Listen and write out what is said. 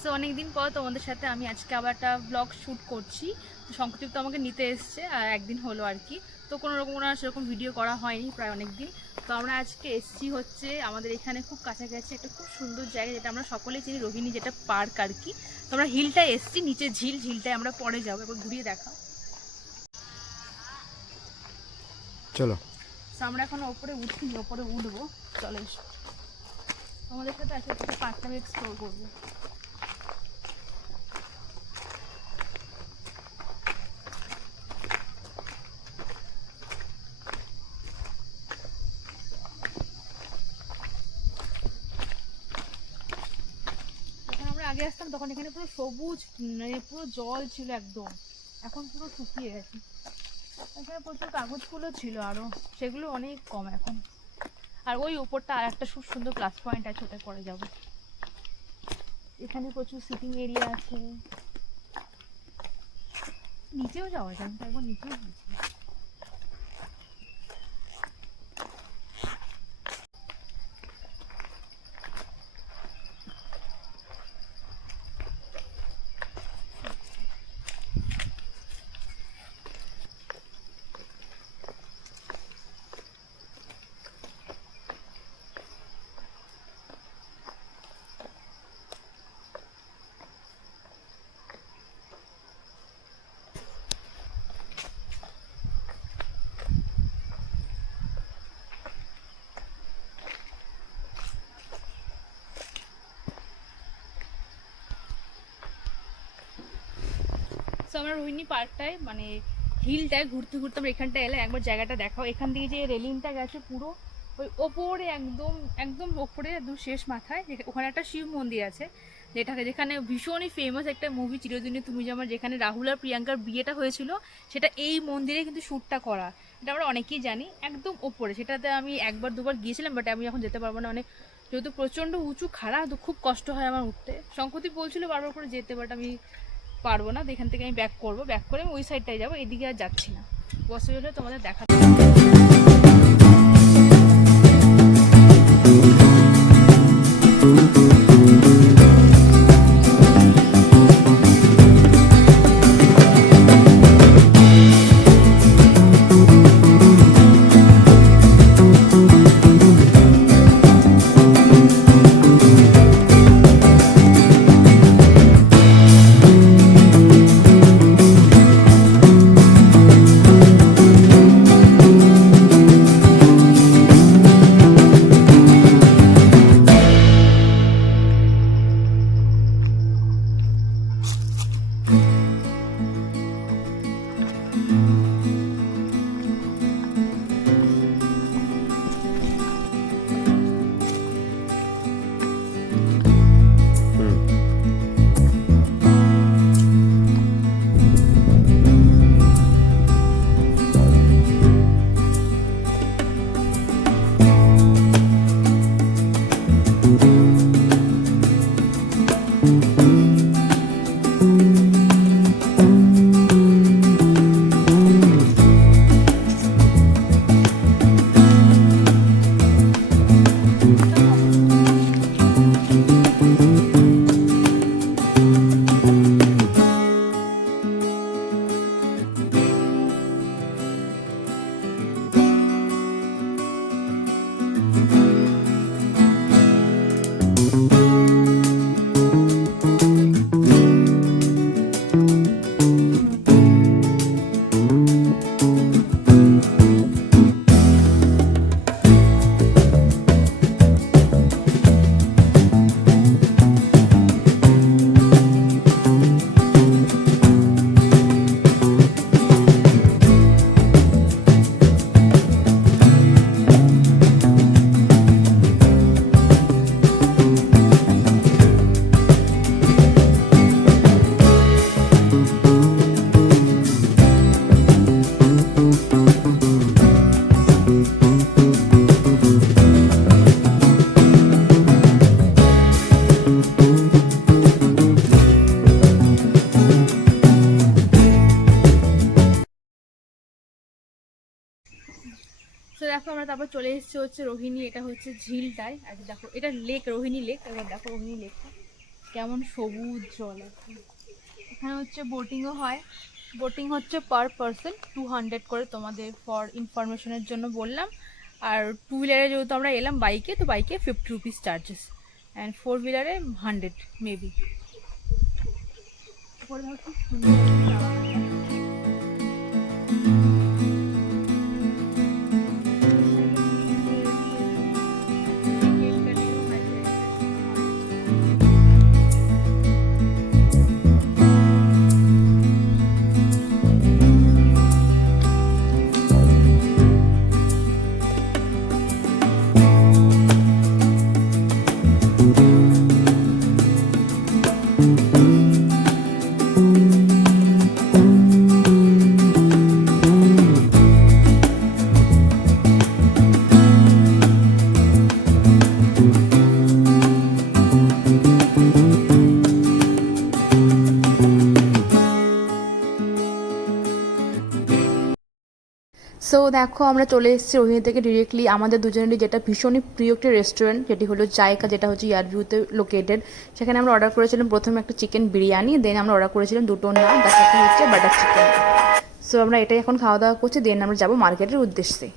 So অনেকদিন পর তোমাদের সাথে আমি আজকে আবার একটা ব্লগ শ্যুট করছি। শঙ্করদীপ তো আমাকে নিতে এসছে আর একদিন হলো আর কি। তো কোনো রকম সেরকম ভিডিও করা হয়নি প্রায় অনেক দিন। তো আমরা আজকে এসছি হচ্ছে আমাদের এখানে খুব কাছাকাছি একটা খুব সুন্দর জায়গা, যেটা আমরা সকলেই চিনি, রোহিণী, যেটা পার্ক আর কি। তো আমরা হিলটায় এসছি, নিচে ঝিলটায় আমরা পরে যাবো, এবার ঘুরিয়ে দেখাও। চলো, আমরা এখন ওপরে উঠিনি, ওপরে উঠবো। চলে এসো আমাদের সাথে, আসলে পার্কটা আমি এক্সপ্লোর করবো। আগে আসতাম তখন এখানে পুরো সবুজ, মানে পুরো জল ছিল একদম। এখন পুরো শুকিয়ে গেছে। এখানে প্রচুর কাগজ ফুলও ছিল আরো, সেগুলো অনেক কম এখন। আর ওই উপরটা আর একটা খুব সুন্দর প্লাস পয়েন্ট আছে, ওটা পরে যাবো। এখানে প্রচুর সিটিং এরিয়া আছে, নিচেও যাওয়া যায়, একবার নিচেও গেছি। আমরা রোহিণী পার্কটায়, মানে হিলটায় ঘুরতে ঘুরতে আমরা এখানটা এলে, একবার জায়গাটা দেখাও। এখান দিয়ে যে রেলিংটা গেছে পুরো ওই ওপরে, একদম একদম ওপরে, একদম শেষ মাথায় ওখানে একটা শিব মন্দির আছে, যেখানে ভীষণই ফেমাস একটা মুভি চিরদিনই তুমি যে আমার, যেখানে রাহুল আর প্রিয়াঙ্কার বিয়েটা হয়েছিল, সেটা এই মন্দিরে কিন্তু শ্যুটটা করা। এটা আমরা অনেকেই জানি। একদম ওপরে সেটাতে আমি একবার দুবার গিয়েছিলাম, বাট আমি এখন যেতে পারবো না, মানে যেহেতু প্রচণ্ড উঁচু খাড়া, তো খুব কষ্ট হয় আমার উঠতে। শঙ্করদীপ বলছিল বারবার করে যেতে, বাট আমি পারবো না। এখান থেকে আমি ব্যাক করবো, ব্যাক করে আমি ওই সাইডটায় যাবো, এদিকে আর যাচ্ছি না। বসে হলে তোমাদের দেখা। তো দেখো আমরা তারপর চলে এসেছি হচ্ছে রোহিণী, এটা হচ্ছে ঝিলটায়। আর দেখো এটা লেক, রোহিণী লেক। এবার দেখো রোহিণী লেকটা কেমন সবুজ জল আছে। এখানে হচ্ছে বোটিংও হয়। বোটিং হচ্ছে পার পারসন 200 করে, তোমাদের ফর ইনফরমেশনের জন্য বললাম। আর 2 হুইলারে যেহেতু আমরা এলাম বাইকে, তো বাইকে 50 রুপিস চার্জেস, অ্যান্ড 4 হুইলারে 100 মেবি। উপরে দেখো কি সুন্দর একটা জায়গা। সো দেখো আমরা চলে এসেছি রোহিণী থেকে ডিরেক্টলি আমাদের দুজনেরই যেটা ভীষণই প্রিয় একটি রেস্টুরেন্ট, যেটি হলো জায়কা, যেটা হচ্ছে ইয়ারভিউতে লোকেটেড। সেখানে আমরা অর্ডার করেছিলাম প্রথমে একটা চিকেন বিরিয়ানি, দেন আমরা অর্ডার করেছিলাম 2টো নান, তার সাথে হচ্ছে বাটার চিকেন। সো আমরা এটাই এখন খাওয়া দাওয়া করছি, দেন আমরা যাবো মার্কেটের উদ্দেশ্যে।